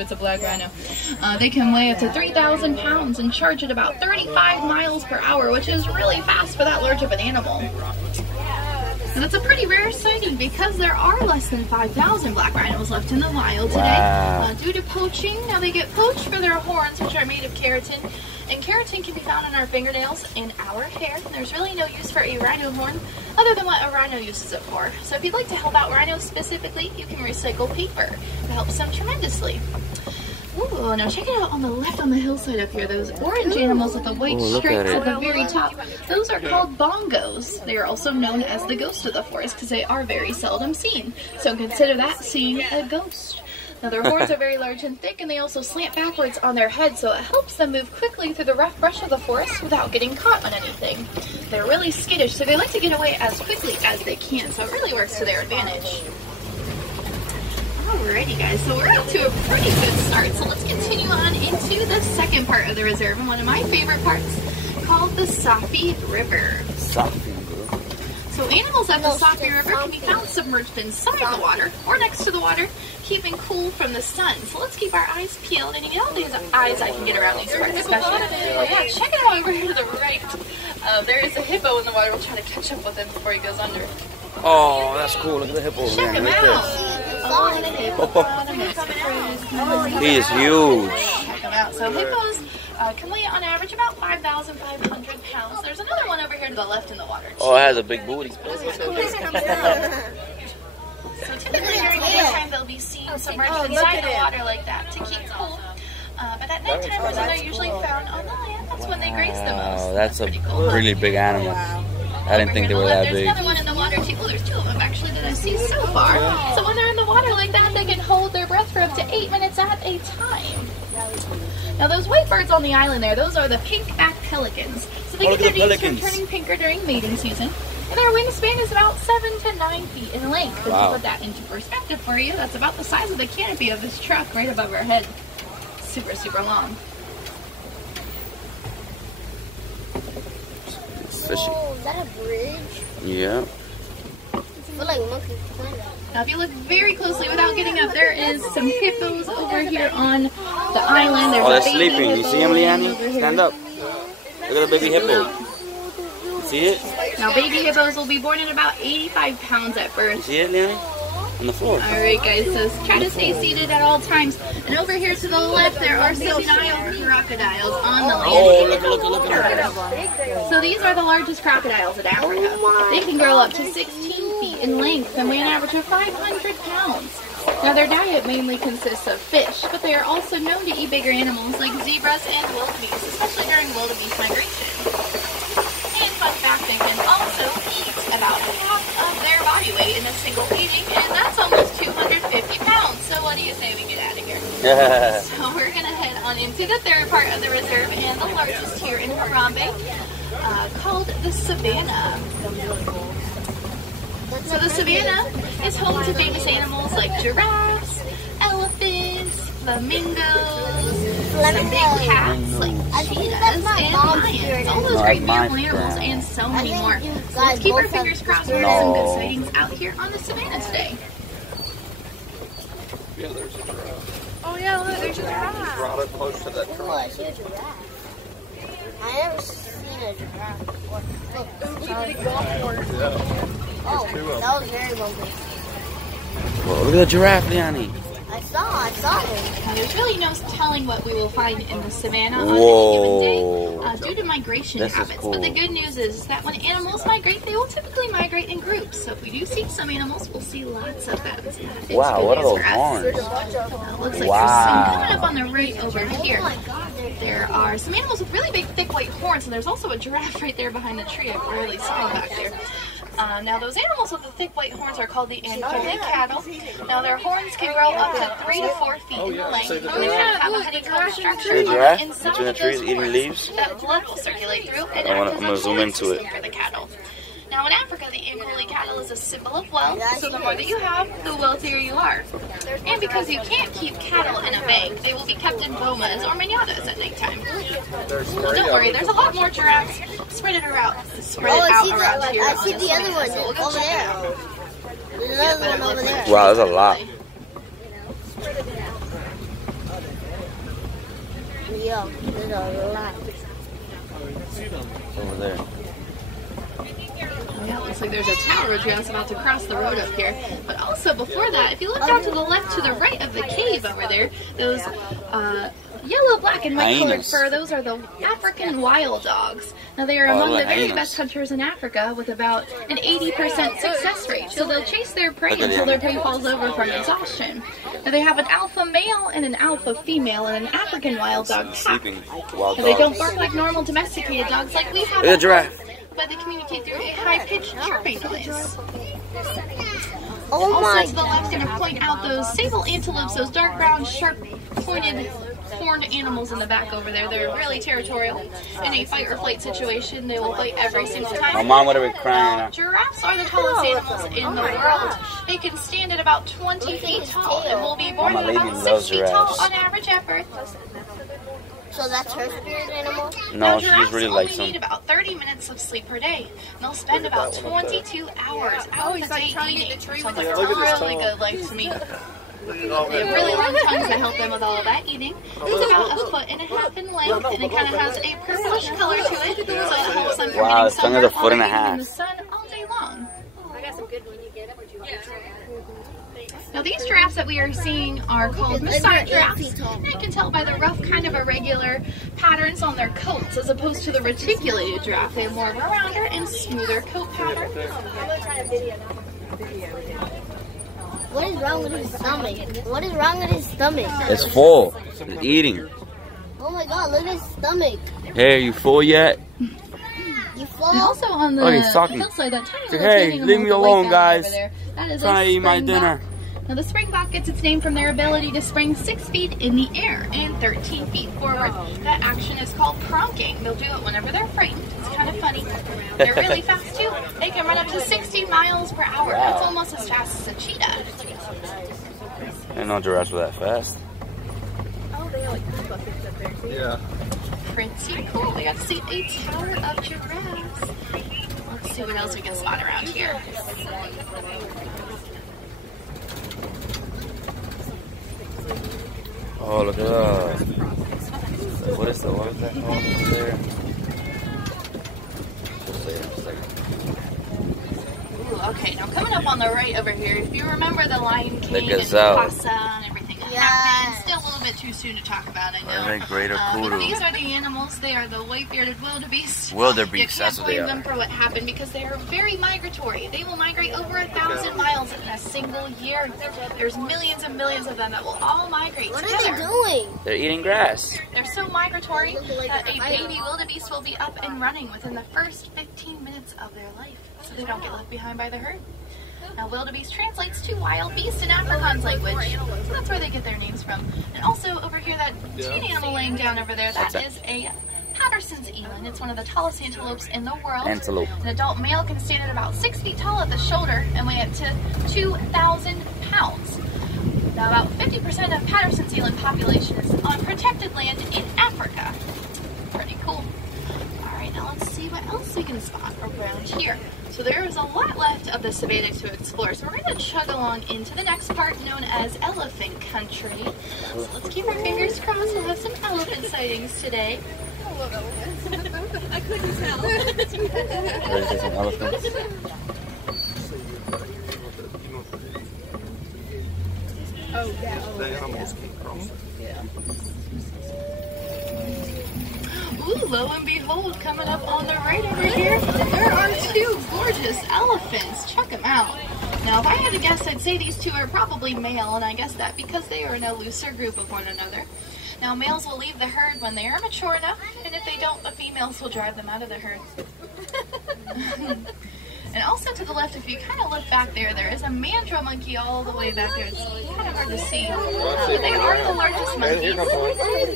It's a black rhino. They can weigh up to 3,000 pounds and charge at about 35 miles per hour, which is really fast for that large of an animal. And that's a pretty rare sighting because there are less than 5,000 black rhinos left in the wild today due to poaching. Now they get poached for their horns, which are made of keratin, and keratin can be found in our fingernails and our hair. And there's really no use for a rhino horn other than what a rhino uses it for. So if you'd like to help out rhinos specifically, you can recycle paper. It helps them tremendously. Ooh, now check it out on the left on the hillside up here, those orange animals with the white stripes at the very top. Those are called bongos. They are also known as the ghost of the forest because they are very seldom seen. So consider that seeing a ghost. Now their horns are very large and thick, and they also slant backwards on their head, so it helps them move quickly through the rough brush of the forest without getting caught on anything. They're really skittish, so they like to get away as quickly as they can, so it really works to their advantage. Alrighty guys, so we're up to a pretty good start, so let's continue on into the second part of the reserve, and one of my favorite parts, called the Safi River. So animals at the Safi River can be found submerged inside the water, or next to the water, keeping cool from the sun. So let's keep our eyes peeled, and you know these eyes I can get around these parts especially. Oh yeah, check it out over here to the right. There is a hippo in the water. We'll try to catch up with him before he goes under. Oh, that's cool. Look at the hippo. Check him out. He is huge. Check him out. So hippos can weigh on average about 5,500 pounds. There's another one over here to the left in the water. Oh, it has a big booty. So typically during the daytime they'll be seen submerged inside the water like that to keep cool. But at nighttime is when they're usually found on the land. That's when they graze the most. Oh, that's a really big animal. I didn't think they were that big. There's another one in the water too. Well, there's two of them actually that I've seen so far. So when they're in the water like that, they can hold their breath for up to 8 minutes at a time. Now those white birds on the island there, those are the pink-backed pelicans. So they get their needs from turning pinker during mating season. And their wingspan is about 7 to 9 feet in length. And to put that into perspective for you, that's about the size of the canopy of this truck right above our head. Super, super long. Oh, is that a bridge? Yeah. Now if you look very closely without getting up, there is some hippos over here on the island. There's they're sleeping. You see them, Liani? Stand up. Look at the baby hippo. You see it? Now baby hippos will be born at about 85 pounds at birth. You see it, Liani? On the floor. Alright guys, so try to stay seated at all times. And over here to the left, there are some Nile crocodiles on the land. Oh, look. So these are the largest crocodiles in Africa. They can grow up to 16 feet in length and weigh an average of 500 pounds. Now their diet mainly consists of fish, but they are also known to eat bigger animals like zebras and wildebeest, especially during wildebeest migration. And fun fact, they can also eat about half of their body weight in a single eating, and that's almost 250 pounds. So what do you say we get out of here? So we're going to head on into the third part of the reserve and the largest here in Harambe, called the Savannah. So the Savannah is home to famous animals like giraffes, elephants, flamingos, some big cats like cheetahs and lions. All those great beautiful animals and so many more. So let's keep our fingers crossed for some good sightings out here on the Savannah today. Yeah, there's a giraffe. Oh yeah, look, there's a giraffe. Brought it close to that Oh, I see a giraffe. I never seen a giraffe before. Look, oh, that was very bumpy. Whoa, look at the giraffe, Liani. I saw him. Now, there's really no telling what we will find in the savannah on any given day due to migration habits. Cool. But the good news is that when animals migrate, they will typically migrate in groups. So if we do see some animals, we'll see lots of them. So wow, what are those horns? Looks like there's some coming up on the right over here. There are some animals with really big, thick white horns, and there's also a giraffe right there behind the tree. I can barely see him back there. Now those animals with the thick white horns are called the Ankole cattle. Now their horns can grow up to 3 to 4 feet in length. They have a honeycomb structure inside of those horns that blood will circulate through and act as a cooling system for the cattle. Now in Africa, the Ankole cattle is a symbol of wealth, so the more that you have, the wealthier you are. And because you can't keep cattle in a bank, they will be kept in bomas or manadas at nighttime. Well, don't worry, there's a lot more giraffes spread it out around here. I see the other one over there. There's another one over there. Wow, there's a lot. Yeah, there's a lot. Over there. Yeah, looks like there's a tower just about to cross the road up here. But also before that, if you look down to the left to the right of the cave over there, those yellow, black, and white colored fur, those are the African wild dogs. Now they are among the very best hunters in Africa with about an 80% success rate. So they'll chase their prey until their prey falls over from exhaustion. Now they have an alpha male and an alpha female in an African wild dog pack. Now they don't bark like normal domesticated dogs like we have. Look at the giraffe. But they communicate through a high-pitched chirping noise. Oh my! Also to the left, I'm going to point out those sable antelopes, those dark brown, sharp-pointed, horned animals in the back over there. They're really territorial. In a fight or flight situation, they will fight every single time. My mom would have been crying. Giraffes are the tallest animals in the world. They can stand at about 20 feet tall and will be born at about 6 feet tall on average at birth. So that's her spirit animal? No, she just really likes them. They need about 30 minutes of sleep per day. And they'll spend about 22 hours out of the day eating. Sounds like a really good life to me. They have really long tongues that help them with all of that eating. It's about 1.5 feet in length, and it kind of has a purplish color to it. So it helps them from getting sunburned its tongue is 1.5 feet. in the sun all day long. I got some good one. You get it? Would you like it? Now these giraffes that we are seeing are called Maasai giraffes, and you can tell by the rough, kind of irregular patterns on their coats, as opposed to the reticulated giraffe. They have more of a rounder and smoother coat pattern. What is wrong with his stomach? What is wrong with his stomach? It's full. It's eating. Oh my god, look at his stomach. Hey, are you full yet? You full? And also on the hillside, that tiny little hey, tanning leave me little alone, lake guys. over there, that is Trying to eat my springbok. dinner. Now the springbok gets its name from their ability to spring 6 feet in the air and 13 feet forward. That action is called pronking. They'll do it whenever they're frightened. It's kind of funny. They're really fast too. They can run up to 60 miles per hour. That's almost as fast as a cheetah. I didn't know giraffes were that fast. Oh, they have like food buckets up there too. Yeah. Pretty cool. We got to see a tower of giraffes. Let's see what else we can spot around here. Oh, look at that. What is that called over there? Ooh, okay, now coming up on the right over here, if you remember the Lion King and gazelle. Mufasa and everything that happened, still a little bit too soon to talk about, I know. Are they greater kudu? But these are the animals. They are the white-bearded wildebeest. Wildebeest, that's what they You are. can't blame them for what happened because they are very migratory. They will migrate over 1,000 miles in a single year. There's millions and millions of them that will all migrate What together. are they doing? They're eating grass. They're so migratory that a baby wildebeest will be up and running within the first 15 minutes of their life, so they don't get left behind by the herd. Now, wildebeest translates to wild beast in Afrikaans language, so that's where they get their names from. And also over here, that teeny animal laying down over there, that is a Patterson's eland. It's one of the tallest antelopes in the world. Antelope. An adult male can stand at about 6 feet tall at the shoulder and weigh up to 2,000 pounds. Now, about 50% of Patterson's eland population is on protected land in Africa. Pretty cool. Alright, now let's see what else we can spot around here. So there is a lot left of the savannah to explore, so we're going to chug along into the next part known as elephant country. So let's keep our fingers crossed, we'll have some elephant sightings today. I love elephants. I couldn't tell. Ready to see some elephants? Oh, yeah. They almost came across. Yeah. Ooh, lo and behold, coming up on the right over here, there are two gorgeous elephants. Check them out. Now, if I had to guess, I'd say these two are probably male, and I guess that because they are in a looser group of one another. Now, males will leave the herd when they are mature enough, and if they don't, the females will drive them out of the herd. And also to the left, if you kind of look back there, there is a mandrill monkey all the way back there. It's kind of hard to see. But they are the largest monkeys.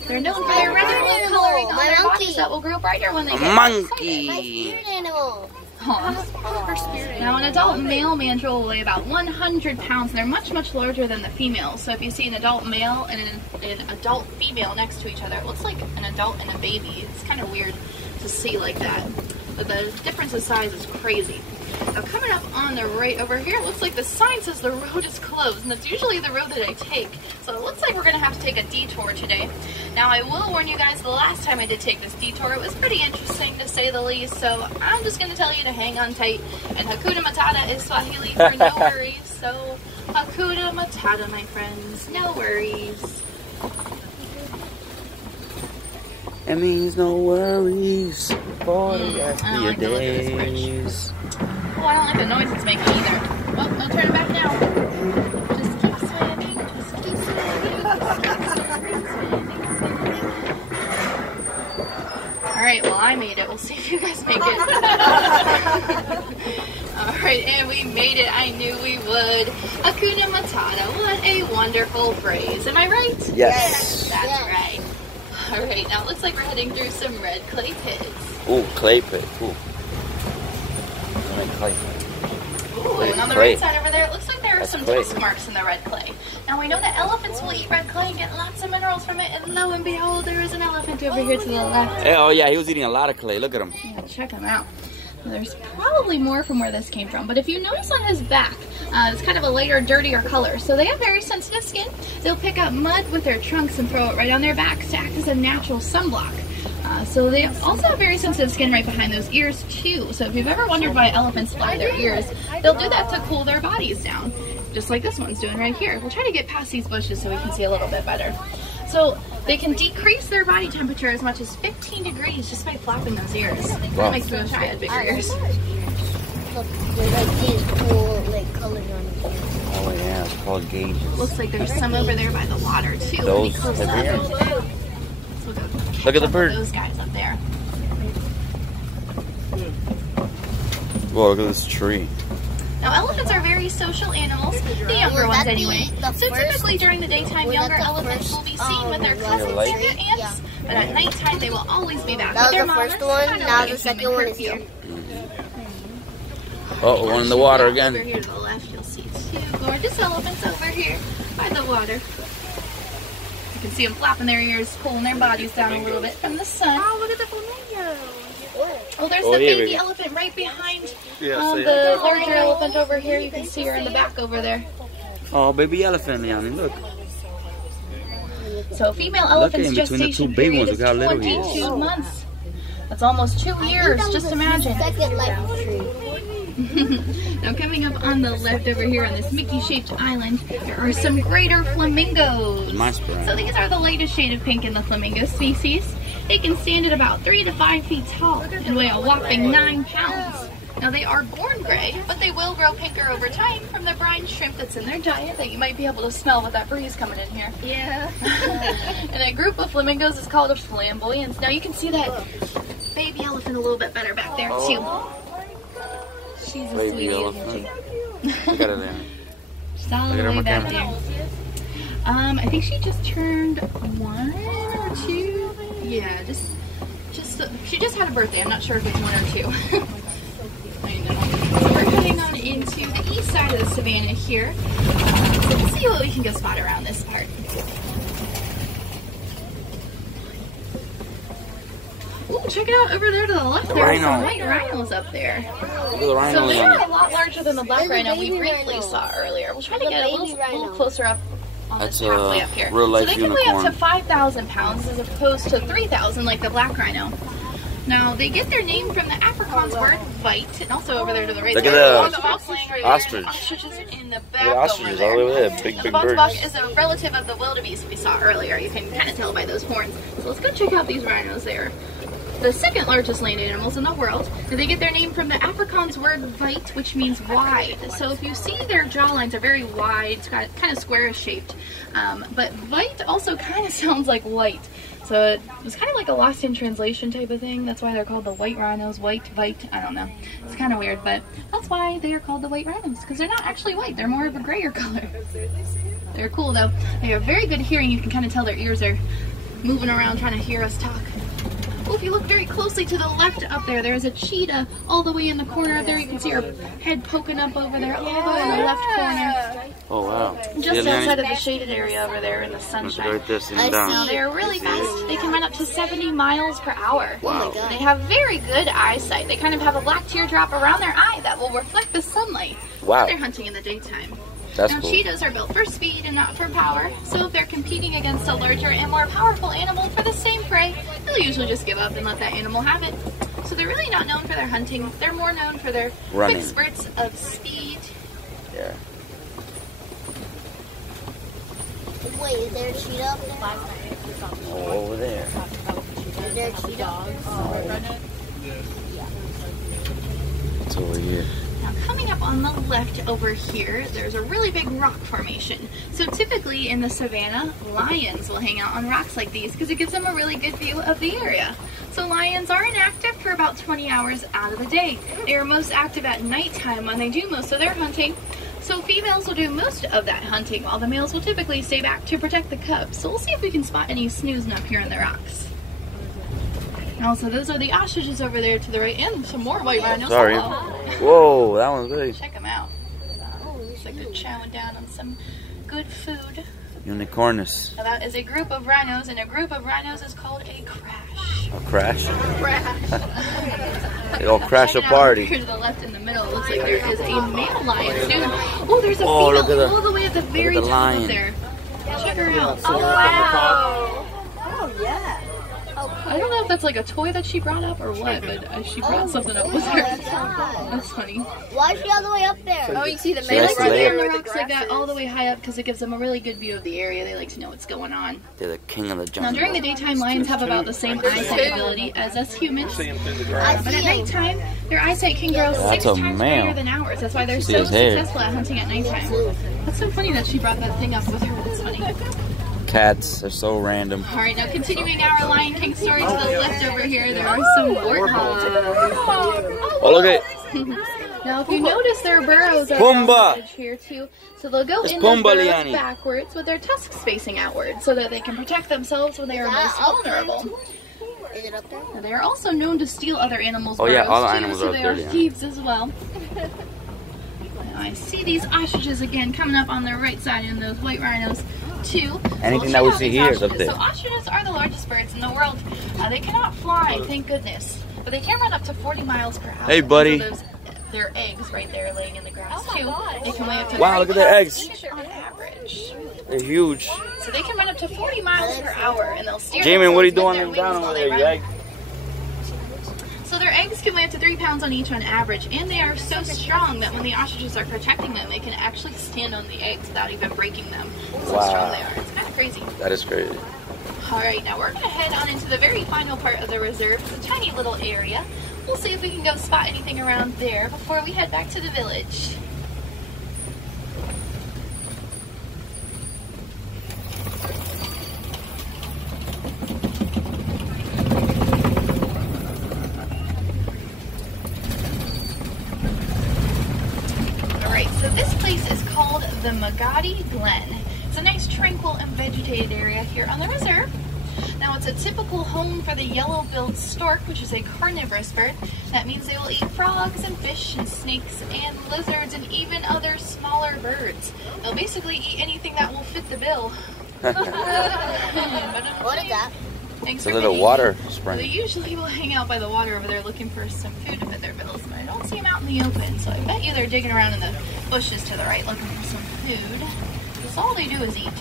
They're known for their red and blue coloring on their bodies that will grow brighter when they get monkey. My spirit animal. Now, an adult male mandrill will weigh about 100 pounds, and they're much, much larger than the females. So if you see an adult male and an adult female next to each other, it looks like an adult and a baby. It's kind of weird to see like that. but the difference in size is crazy. Now coming up on the right over here, it looks like the sign says the road is closed, and that's usually the road that I take. So it looks like we're gonna have to take a detour today. Now I will warn you guys, the last time I did take this detour, it was pretty interesting to say the least, so I'm just gonna tell you to hang on tight. And Hakuna Matata is Swahili for no worries, so Hakuna Matata, my friends, no worries. It means no worries for the rest of your like the look of this days. Oh, I don't like the noise it's making either. Oh, no, turn it back now. Just keep swimming, just keep swimming, just keep swimming, swimming. Alright, well I made it. We'll see if you guys make it. Alright, and we made it. I knew we would. Hakuna Matata. What a wonderful phrase. Am I right? Yes. That's right. Alright, now it looks like we're heading through some red clay pits. Ooh, clay pit. Ooh. Clay. Ooh, and on the clay. right side over there, it looks like there are That's some clay. tusk marks in the red clay. Now we know that elephants will eat red clay and get lots of minerals from it, and lo and behold, there is an elephant over here to the left. Hey, oh yeah, he was eating a lot of clay. Look at him. Yeah, check him out. There's probably more from where this came from, but if you notice on his back, it's kind of a lighter, dirtier color. So they have very sensitive skin. They'll pick up mud with their trunks and throw it right on their backs to act as a natural sunblock. So they also have very sensitive skin right behind those ears too. So if you've ever wondered why elephants flap their ears, they'll do that to cool their bodies down, just like this one's doing right here. We'll try to get past these bushes so we can see a little bit better. So they can decrease their body temperature as much as 15 degrees just by flapping those ears. That makes me wish I had bigger ears. Look, there's like these cool like colors on the ears. Oh yeah, it's called gauges. Looks like there's some over there by the water too. Those Let me close over up. here. Look at the bird. Those guys up there. Whoa, look at this tree. Now elephants are very social animals, the younger ones anyway. So typically during the daytime, younger elephants will be seen with their cousins and their aunts, but at nighttime they will always be back with their mamas. That was the first one, now the second one is here. Oh, one in the water Over again. here to the left, you'll see two gorgeous elephants over here by the water. You can see them flapping their ears, pulling their bodies down a little bit from the sun. Oh, look at the flamingo. Oh, there's Oh, the yeah, baby baby. elephant right behind Yeah, the larger elephant over here. You can see her in the back over there. Oh, baby elephant, Leonie, look. So female Look elephant's in between the gestation two big period ones. is Look how little he is. 22 months. That's almost 2 years, just imagine. Second life tree. Now coming up on the left over here on this Mickey-shaped island, there are some greater flamingos. My So spray. these are the lightest shade of pink in the flamingo species. They can stand at about 3 to 5 feet tall and weigh a whopping 9 pounds. Now they are born gray, but they will grow pinker over time from the brine shrimp that's in their diet that you might be able to smell with that breeze coming in here. Yeah. And a group of flamingos is called a flamboyance. Now you can see that baby elephant a little bit better back there too. She's a Baby sweetie, elephant. isn't she? Look at it there. She's all Look the at her way on back camera. there. I think she just turned 1 or 2. Yeah, she just had a birthday. I'm not sure if it's 1 or 2. I know. So we're heading on into the east side of the savannah here. So let's see what we can go spot around this part. Ooh, check it out over there to the left. There are some Rhino. white rhinos up there. Look at the rhino. So they Leonie. are a lot larger than the black There's a rhino we baby briefly rhino. saw earlier. We'll try to There's a get a baby little rhino. closer up on That's this pathway up here. real So life they can weigh up to unicorn. 5,000 pounds as opposed to 3,000 like the black rhino. Now they get their name from the Afrikaans word "vite," and also over there to the right. Look at there, the fox laying right ostrich. there. Ostriches in the back Look at ostriches over there. all the way over there. Big, The big buckbuck birds. is a relative of the wildebeest we saw earlier. You can kind of tell by those horns. So let's go check out these rhinos there. The second largest land animals in the world. They get their name from the Afrikaans word "vite," which means wide. So if you see their jawlines are very wide, it's got kind of squarish shaped. But "vite" also kind of sounds like white. So it was kind of like a lost in translation type of thing. That's why they're called the white rhinos. White, vite, I don't know. It's kind of weird, but that's why they are called the white rhinos, because they're not actually white. They're more of a grayer color. They're cool though. They have very good hearing. You can kind of tell their ears are moving around trying to hear us talk. Well, if you look very closely to the left up there, there's a cheetah all the way in the corner up there. You can see her head poking up over there, all the way in the left corner. Oh, wow. Just outside of the shaded area over there in the sunshine. Right there, sitting I down. Now, they're really fast. They can run up to 70 miles per hour. Wow. They have very good eyesight. They kind of have a black teardrop around their eye that will reflect the sunlight Wow. when they're hunting in the daytime. That's Now, cool. cheetahs are built for speed and not for power, so if they're competing against a larger and more powerful animal for the same prey, they'll usually just give up and let that animal have it. So they're really not known for their hunting. They're more known for their Running. quick spurts of speed. Yeah. Wait, is there a cheetah up there? Oh, over there. Is there a cheetah? It's over here. Now, coming up on the left over here, there's a really big rock formation. So typically in the savannah, lions will hang out on rocks like these because it gives them a really good view of the area. So lions are inactive for about 20 hours out of the day. They are most active at nighttime when they do most of their hunting. So females will do most of that hunting while the males will typically stay back to protect the cubs. So we'll see if we can spot any snoozing up here in the rocks. Also, those are the ostriches over there to the right, and some more white rhinos. Sorry. Whoa, that one's big. Check them out. Looks like they're chowing down on some good food. Unicornus. Now that is a group of rhinos, and a group of rhinos is called a crash. A crash? Crash. They all crash a Checking out party. Here to the left in the middle, it looks like there is a male lion soon. Oh, there's a Oh, look female at the- all the way at the very look at the top lion. up there. Check her out. Oh, wow. Oh, yeah. I don't know if that's like a toy that she brought up or what, but she brought something up with her. That's funny. Why is she all the way up there? Oh, you see the She They has male like to to lay be it. on the where the rocks like grass that all is? the way high up because it gives them a really good view of the area. They like to know what's going on. They're the king of the Now, jungle. during the daytime, lions have about the same eyesight ability as us humans. I But at see him. nighttime, their eyesight can grow That's 6 a times male. greater than ours. That's why they're See so his hair. successful at hunting at nighttime. That's so funny that she brought that thing up with her. That's funny. Cats are so random. All right, now continuing our Lion King story to the left over here, there are some warthogs. Oh, look at Now, if you notice, their burrows are Pumbaa. on the edge here too, so they'll go It's in their Pumbaa, burrows Liani. backwards with their tusks facing outward, so that they can protect themselves when they are most vulnerable. Is it up there? Now, they are also known to steal other animals' Oh, yeah, burrows all the too, animals so are up they there, are Liani. thieves as well. Now, I see these ostriches again coming up on the right side, and those white rhinos too. Anything We'll that we check out see these here is up ostriches. there. So ostriches are the largest birds in the world. They cannot fly, thank goodness, but they can run up to 40 miles per hour. Hey, buddy. So those, their eggs right there laying in the grass too. They can weigh up to Wow, look at their 3 eggs. pounds each on average. They're huge. So they can run up to 40 miles per hour, and they'll steer Jamie, what are you themselves doing with their down wings over while there, they you run. egg? So their eggs can weigh up to 3 pounds on each on average, and they are so strong that when the ostriches are protecting them, they can actually stand on the eggs without even breaking them. So Wow. strong they are. It's kind of crazy. That is crazy. All right, now we're going to head on into the very final part of the reserve. It's a tiny little area. We'll see if we can go spot anything around there before we head back to the village. Alright, so this place is called the Magadi Glen. It's a nice tranquil and vegetated area here on the reserve. Now it's a typical home for the yellow-billed stork, which is a carnivorous bird. That means they will eat frogs and fish and snakes and lizards and even other smaller birds. They'll basically eat anything that will fit the bill. What is that? Thanks It's a for little thinking. water They spring. usually will hang out by the water over there looking for some food to fit their bills, but I don't see them out in the open, so I bet you they're digging around in the bushes to the right looking for some food. Because all they do is eat.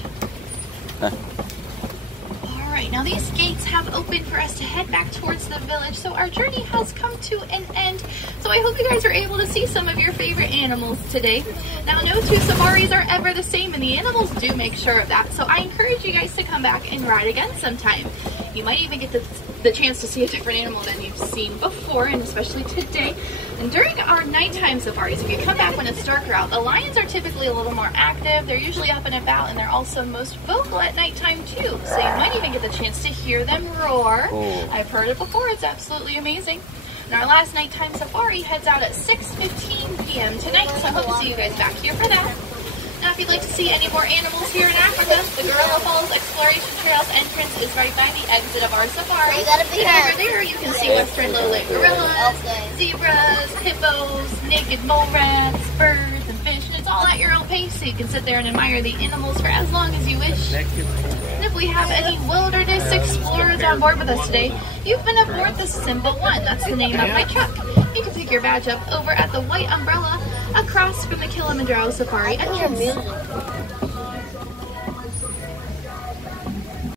Alright, now these gates have opened for us to head back towards the village, so our journey has come to an end. So I hope you guys are able to see some of your favorite animals today. Now, no two safaris are ever the same, and the animals do make sure of that, so I encourage you guys to come back and ride again sometime. You might even get the chance to see a different animal than you've seen before, and especially today. And during our nighttime safaris, if you come back when it's darker out, the lions are typically a little more active. They're usually up and about, and they're also most vocal at nighttime too. So you might even get the chance to hear them roar. Oh. I've heard it before. It's absolutely amazing. And our last nighttime safari heads out at 6:15 p.m. tonight, so I hope to see you guys back here for that. Now, if you'd like to see any more animals here in Africa, the Gorilla Falls Exploration Trails entrance is right by the exit of our safari. You gotta be And over there, you can see western lowland gorillas, Okay. zebras, hippos, naked mole rats, birds, and fish. And it's all at your own pace, so you can sit there and admire the animals for as long as you wish. And if we have any wilderness explorers on board with us today, you've been aboard the Symbol 1. That's the name of my truck. You can pick your badge up over at the white umbrella across from the Kilimanjaro Safari entrance. Music.